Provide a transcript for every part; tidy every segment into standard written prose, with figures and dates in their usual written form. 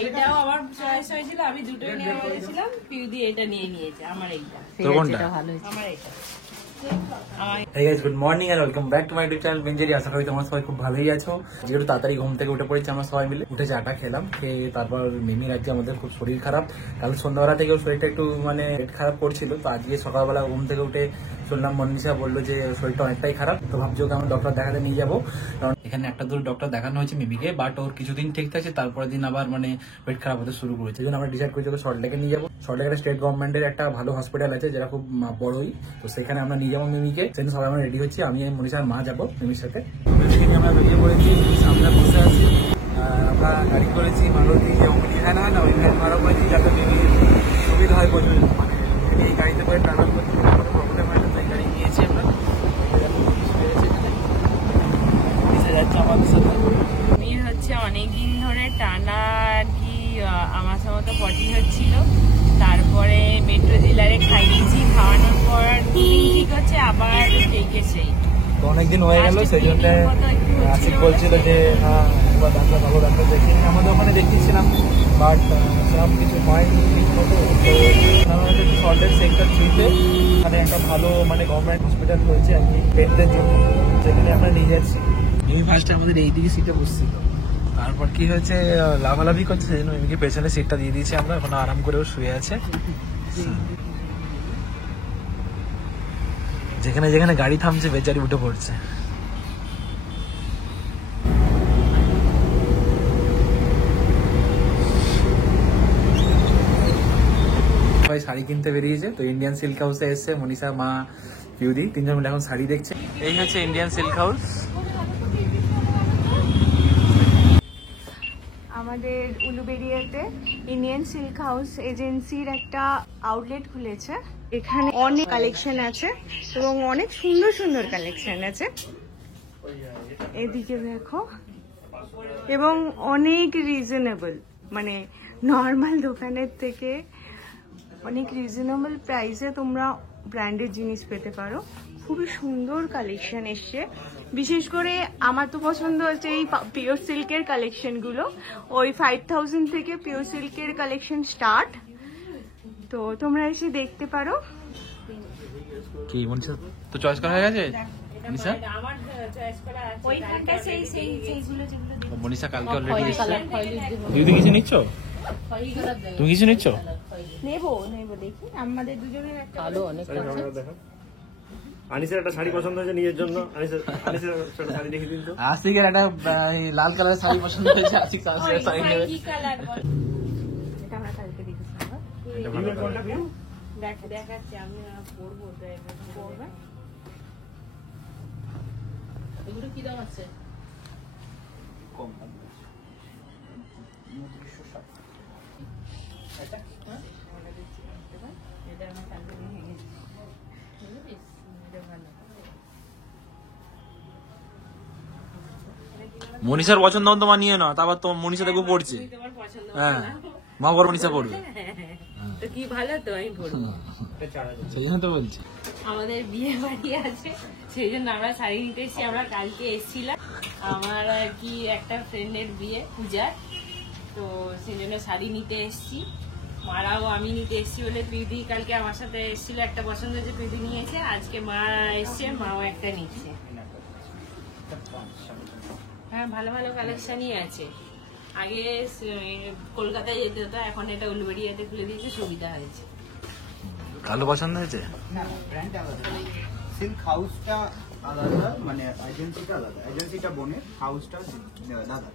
এটাও আমার চয়েস হয়েছিল, আমি দুটোই নিয়ে বলেছিলাম, পিউদি এটা নিয়ে নিয়েছে, আমার এইটা ভালো হয়েছে, আমার এইটা। Hey guys, good morning and welcome back to my YouTube channel বেঞ্জেরি। আশা করি তোমরা সবাই খুব ভালোই আছো। যেহেতু তাড়াতাড়ি ঘুম থেকে উঠে পড়েছি আমরা সবাই মিলে, উঠে চাটা খেলাম, খেয়ে তারপর মিমির আজকে আমাদের খুব শরীর খারাপ। কাল সন্ধ্যাবেলা থেকে শরীরটা একটু মানে পেট খারাপ করছিল, তো আজকে সকালবেলা ঘুম থেকে উঠে শুনলাম মনীষা বললো যে শরীরটা অনেকটাই খারাপ, তো ভাবছি ওকে আমরা ডক্টর দেখাতে নিয়ে যাবো। কারণ এখানে একটা দুটো ডক্টর দেখানো হয়েছে মিমিকে, বাট ওর কিছুদিন ঠিক থাকছে, তারপরের দিন আবার মানে পেট খারাপ হতে শুরু করেছে। এই জন্য আমরা ডিসাইড করেছি ওকে সল্টলেকে নিয়ে যাবো। সল্টলেকের স্টেট গভর্নমেন্টের একটা ভালো হসপিটাল আছে যেটা খুব বড়ই, তো সেখানে আমরা নিয়ে যাবো মিমিকে। সেদিন সবাই আমরা রেডি হচ্ছি, আমি মনীষার মা যাবো মিমির সাথে। মিমিকে নিয়ে আমরা বেরিয়ে পড়েছি, সামনে বসে আছি। আমরা গাড়ি করেছি মারুতি, যেমন ভ্যান হয় না, ওই ভ্যান ভাড়া করেছি যাতে মিমির সুবিধা হয় প্রচুর, মানে এই গাড়িতে করে ট্রাভেল করতে কোনো প্রবলেম হয় না, তাই গাড়ি নিয়েছি আমরা। যাচ্ছে আমাদের সাথে। মির হচ্ছে অনেকদিন ধরে টানা আর কি আমার মতো পটি হচ্ছিল, তারপরে মেট্রো ডিলারে খাইয়েছি, খাওয়ানোর পর দুদিন ঠিক হচ্ছে, আবার ডেকে সেই তো অনেকদিন হয়ে গেল, সেই জন্য আশিক বলছিল যে হ্যাঁ একবার ডাক্তার ভালো ডাক্তার দেখিয়ে আমাদের ওখানে দেখিয়েছিলাম, বাট সেরকম কিছু হয়নি ঠিক মতো। সল্টলেক সেক্টর 3-তে মানে একটা ভালো মানে গভর্নমেন্ট হসপিটাল হয়েছে আর কি পেটদের জন্য, যেখানে আমরা নিয়ে যাচ্ছি। মিমি ফার্স্টে আমাদের এই দিকে সিটে বসছিল, তারপর কি হয়েছে লাভালাভি করছে, সেই জন্য মিমিকে পেছনে সিটটা দিয়ে দিয়েছি আমরা, এখন আরাম করেও শুয়ে আছে। যেখানে যেখানে গাড়ি থামছে বেচারি উঠে পড়ছে। সবাই শাড়ি কিনতে বেরিয়েছে, তো ইন্ডিয়ান সিল্ক হাউসে এসছে মনীষা, মা, পিউদি তিনজন মিলে এখন শাড়ি দেখছে। এই হচ্ছে ইন্ডিয়ান সিল্ক হাউস। আমাদের উলুবেড়িয়াতে ইন্ডিয়ান সিল্ক হাউস এজেন্সির একটা আউটলেট খুলেছে। এখানে অনেক কালেকশন আছে এবং অনেক সুন্দর সুন্দর কালেকশন আছে, এদিকে দেখো, এবং অনেক রিজনেবল, মানে নর্মাল দোকানের থেকে অনেক রিজনেবল প্রাইসে তোমরা ব্র্যান্ডেড জিনিস পেতে পারো। খুবই সুন্দর কালেকশন এসছে, বিশেষ করে আমার তো পছন্দ হচ্ছে এই পিওর সিল্কের কালেকশনগুলো। ওই 5000 থেকে পিওর সিল্কের কালেকশন স্টার্ট, তো তোমরা এসে দেখতে পারো। কি মনীষা তো চয়েস করা হয়ে গেছে? মনীষা আমার চয়েস করা আছে, ওইখানটা সেইগুলো যেগুলো মনীষা কালকে অলরেডি এসেছে। তুই কিছু নিচ্ছ? তুমি কিছু নিচ্ছ? নেবো দেখি আমাদের দুজনের একটা ভালো অনেক আনিসের একটা শাড়ি পছন্দ হয়েছে নিজের জন্য, আনিসের একটা শাড়ি দেখে দিন তো। আশিকের একটা লাল কালারের শাড়ি পছন্দ হয়েছে, আশিক শাড়ি নেবে। কি কালার এটা আমরা কালকে দেখেছিলাম। দেখাচ্ছি, আমি পরবো, পরবে। এগুলো কি দাম আছে? কম মনীষার পছন্দ তোমার নিয়ে নাও, তারপর তোমার মনীষা দেখবো পড়ছে। হ্যাঁ মা বড় মনীষা পড়বে, তো কি ভালো, তো আমি পড়বো, সেই জন্য তো বলছি। আমাদের বিয়ে বাড়ি আছে, সেই জন্য আমরা শাড়ি নিতে এসেছি। আমরা কালকে এসেছিলাম, আমার আর কি একটা ফ্রেন্ডের বিয়ে পূজার, তো সেই জন্য শাড়ি নিতে এসেছি। মারাও আমি নিতে এসেছি বলে পিউদি কালকে আমার সাথে এসেছিল, একটা পছন্দ হয়েছে পিউদি নিয়েছে, আজকে মা এসছে, মাও একটা নিচ্ছে। হ্যাঁ ভালো ভালো কালেকশনই আছে। আগে কলকাতায় যেতে হতো, এখন এটা উলুবেড়িয়াতে খুলে দিয়েছে, সুবিধা হয়েছে। কালো পছন্দ হয়েছে? সিল্ক হাউসটা আলাদা, মানে এজেন্সিটা আলাদা, এজেন্সিটা বোনের, হাউসটা দাদা।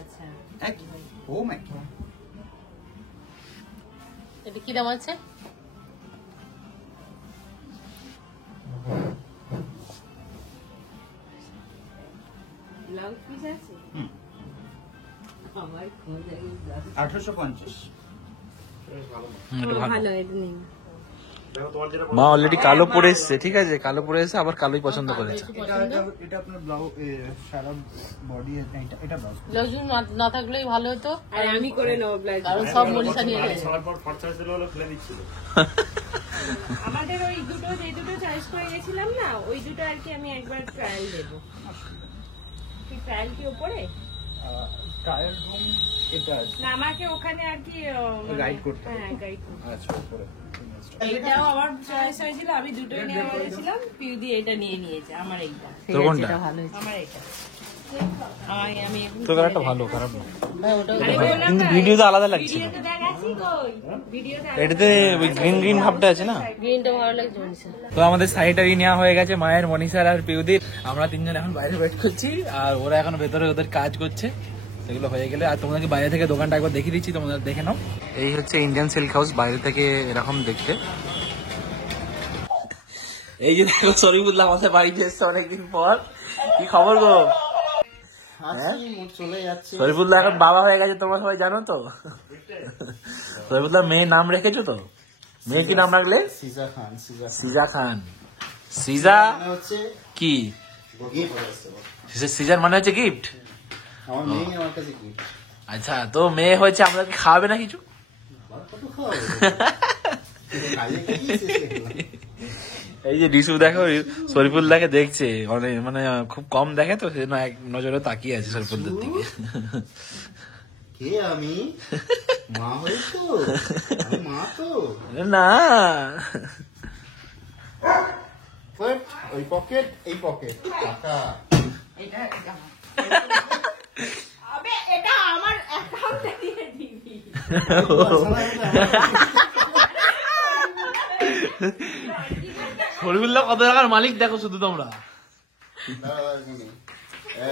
আচ্ছা, একই হোম একই। এটা কি দাম আছে? ব্লাউজ পিস আছে? আমার 1850। ভালো, এটা নেই। মা অলরেডি কালো পরে এসছে, ঠিক আছে, কালো পরে এসে আবার কালোই পছন্দ করেছে। এটা আপনার ব্লাউজ সারা বডি, এটা ব্লাউজ। ব্লাউজ না থাকলেই ভালো হতো, আর আমি করে নেবো ব্লাউজ, কারণ সব মনীষা নিয়ে গেছে। আমাদের ওই দুটো, যে দুটো চয়েস করে গেছিলাম না, ওই দুটো আর কি আমি একবার ট্রায়াল দেবো। ট্রায়াল কি ওপরে? ট্রায়াল রুম এটা আছে। না আমাকে ওখানে আর কি Guide করতে হবে। হ্যাঁ গাইড করতে আচ্ছা উপরে এটাও আমার চয়েস হয়েছিল, আমি দুটোই নেওয়া বলেছিলাম, পিউদি এটা নিয়ে নিয়েছে, আমার এইটা, তোর কোনটা? আমার এইটা আমি এখন তোর একটা ভালো খারাপ না। আরে বললাম কিন্তু না, ভিডিওতে আলাদা লাগছে। ভিডিওতে দেখাচ্ছি কই, ভিডিওতে এটাতে ওই গ্রিন গ্রিন ভাবটা আছে না। গ্রিনটা ভালো লাগছে মনীষা। তো আমাদের স্যানিটারি নেওয়া হয়ে গেছে মায়ের, মনীষার আর পিউদির। আমরা তিনজন এখন বাইরে ওয়েট করছি আর ওরা এখন ভেতরে ওদের কাজ করছে। সেগুলো হয়ে গেলে আর তোমাদেরকে বাইরে থেকে দোকানটা একবার দেখিয়ে দিচ্ছি, তোমরা দেখে নাও। এই হচ্ছে ইন্ডিয়ান সিল্ক হাউস, বাইরে থেকে এরকম দেখতে। এই যে দেখো শরীফুল্লাহ আমাদের বাড়িতে এসছে অনেকদিন পর। কি খবর গো? চলে যাচ্ছে। শরীফুল্লাহ এখন বাবা হয়ে গেছে, তোমরা সবাই জানো তো। শরীফুল্লাহ মেয়ের নাম রেখেছো তো? মেয়ের কি নাম রাখলে? সিজা খান। সিজা খান। সিজা মানে হচ্ছে কি? গিফট। সিজার মানে হচ্ছে গিফট। আমার মেয়ে আমার কাছে গিফট। আচ্ছা, তো মেয়ে হয়েছে, আমাদেরকে খাওয়াবে না কিছু? কত খাওয়াবে? খাইয়ে খাইয়ে শেষ করে দিলাম। এই যে রিসু দেখো শরীফুল্লাহকে দেখছে, মানে খুব কম দেখে তো, সেজন্য এক নজরে তাকিয়ে আছে শরীফুল্লাহর দিকে। কে আমি? মা হয়েছো? আমি মা তো। না But ওই পকেট, এই পকেট টাকা। এটা আবে এটা আমার অ্যাকাউন্টে দিয়ে দিবি। শরীফুল্লাহ কত টাকার মালিক দেখো শুধু তোমরা।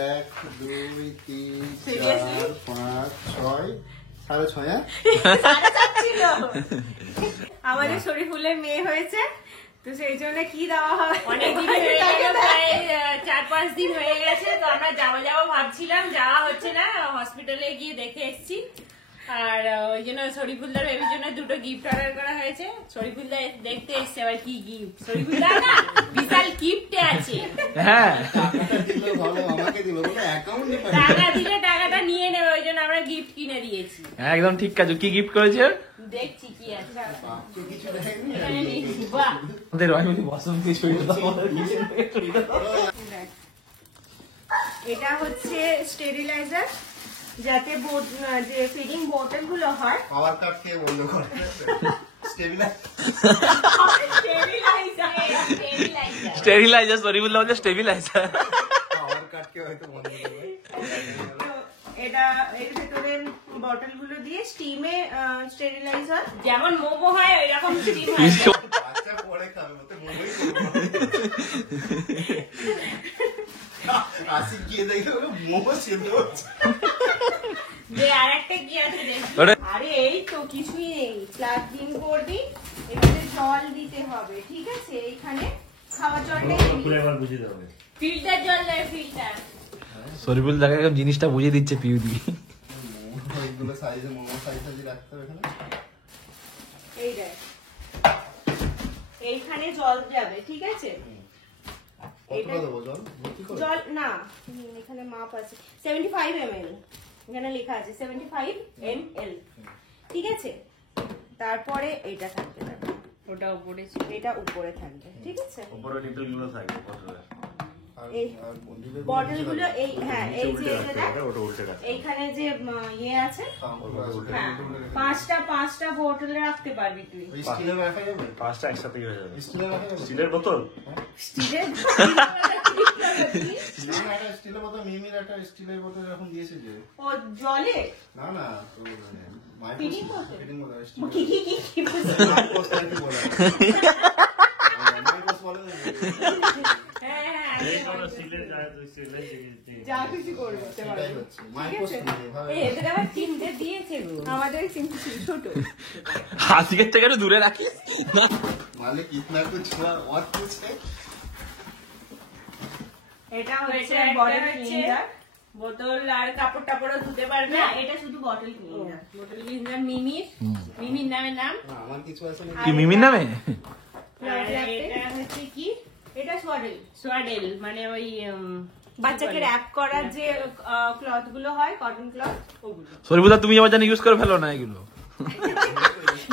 1 2 3 4 5 6 6.5। ছিল আমাদের শরীফুলের মেয়ে হয়েছে, তো সেই জন্য কি দেওয়া হবে অনেকদিন হয়ে গেল, প্রায় 4-5 দিন হয়ে গেছে। তো আমরা যাবো ভাবছিলাম, যাওয়া হচ্ছে না, হসপিটালে গিয়ে দেখে এসেছি। আর ওই জন্য শরীফুল্লার বেবির জন্য দুটো গিফট অর্ডার করা হয়েছে। শরীফুল্লাহ দেখতে এসছে আবার কি গিফট। শরীফুল্লাহ না বিশাল গিফটে আছে। হ্যাঁ টাকাটা দিল ভালো, আমাকে দিল বলে অ্যাকাউন্টে টাকা দিলে টাকাটা নিয়ে নেবে, ওই জন্য আমরা গিফট কিনে দিয়েছি। একদম ঠিক কাজ। কি গিফট করেছে? দেখছি কি আছে। কিছু দেয়নি। এখানে নিয়ে বাহ, আমাদের রয়্যালি বসন্তী এটা হচ্ছে স্টেরিলাইজার, যাতে যে ফিডিং বোতল গুলো হয়। পাওয়ার কাট কে বন্ধ করে স্টেবিলাইজার। স্টেরিলাইজার। শরীফুল্লাহ বলছে স্টেবিলাইজার। পাওয়ার কাট কে হয়তো বন্ধ করে। তো এটা এর ভেতরে বটল গুলো দিয়ে স্টিমে স্টেরিলাইজ হয়। যেমন মোমো হয় এরকম স্টিম হয়। বাচ্চা পরে খাবে, ওতে মোবাইল আসি গিয়ে দেখে মোমো সেদ্ধ হচ্ছে। যে আরেকটা কি আছে দেখি। আরে এই তো কিছুই নেই, প্লাগ ইন করবি, এখানে জল দিতে হবে, ঠিক আছে? এইখানে খাওয়ার জলটাই দিবি। একবার বুঝিয়ে দেবে। ফিল্টার জল দেয়, ফিল্টার। শরীফুল্লাহ একদম জিনিসটা বুঝিয়ে দিচ্ছে পিউদি। এইগুলো সাইজে মোমো সাইজে রাখতে হবে এখানে। এই দেখ, এইখানে জল যাবে, ঠিক আছে? কতটা দেবো জল? ভর্তি করে? জল না, এখানে মাপ আছে 75 ml, এখানে লেখা আছে 75 ml, ঠিক আছে? তারপরে এটা থাকবে, দেখো ওটা উপরে এটা উপরে থাকবে, ঠিক আছে? উপরে ডিটেলগুলো থাকবে বটলের। এই বটল গুলো এই, হ্যাঁ এই যে এটা দেখ, ওটা উল্টে রাখ। এইখানে যে ইয়ে আছে, হ্যাঁ পাঁচটা বোতল রাখতে পারবি তুই। স্টিলের রাখা যাবে? পাঁচটা একসাথে হয়ে যাবে। স্টিলের রাখা যাবে? স্টিলের বোতল? স্টিলের স্টিলের বোতল, মিমির একটা স্টিলের বোতল এখন দিয়েছে যে। ও জলে না না, ফিডিং বোতল? ফিডিং বোতল কি বুঝলি? মাইক্রোস আর কি বলে? মাইক্রোস বলে না? হ্যাঁ এই কোনো স্টিলের যায় তো স্টিলের যা কিছু করবে সেটাই হচ্ছে মাইক্রোস বলে ভাবে। এদের আবার চিমটে দিয়েছে গো। আমাদের চিমটি ছিল ছোট। হাসিকের থেকে একটু দূরে রাখিস। মালিক ইতনা কুছ হুয়া और कुछ है। এটা হচ্ছে এটা একটা বটল হচ্ছে ক্লিনার। বোতল আর কাপড় টাপড়ও ধুতে পারবে। না এটা শুধু বটল ক্লিনার। বোতল ক্লিনার মিমির নামের নাম। না আমার কিছু আছে না। কি মিমির নামে? আর এটা হচ্ছে কি এটা সোয়াডেল, সোয়াডেল, মানে ওই বাচ্চাকে র্যাপ করার যে ক্লথ গুলো হয়, কটন ক্লথ, ওগুলো। শরীফুল্লাহ তুমি আবার জানি ইউজ করে ফেলো না এগুলো।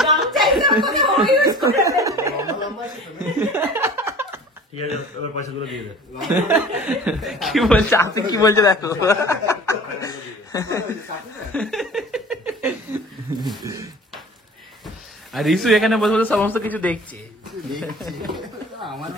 গামছা হিসাব করে ও ইউজ করে ফেলবে। লম্বা লম্বা আছে তো? ঠিক আছে, এবার পয়সাগুলো দিয়ে দে। কি বলছে আপনি, কি বলছে দেখো। আর রিসু এখানে বসে বসে সমস্ত কিছু দেখছে। আমার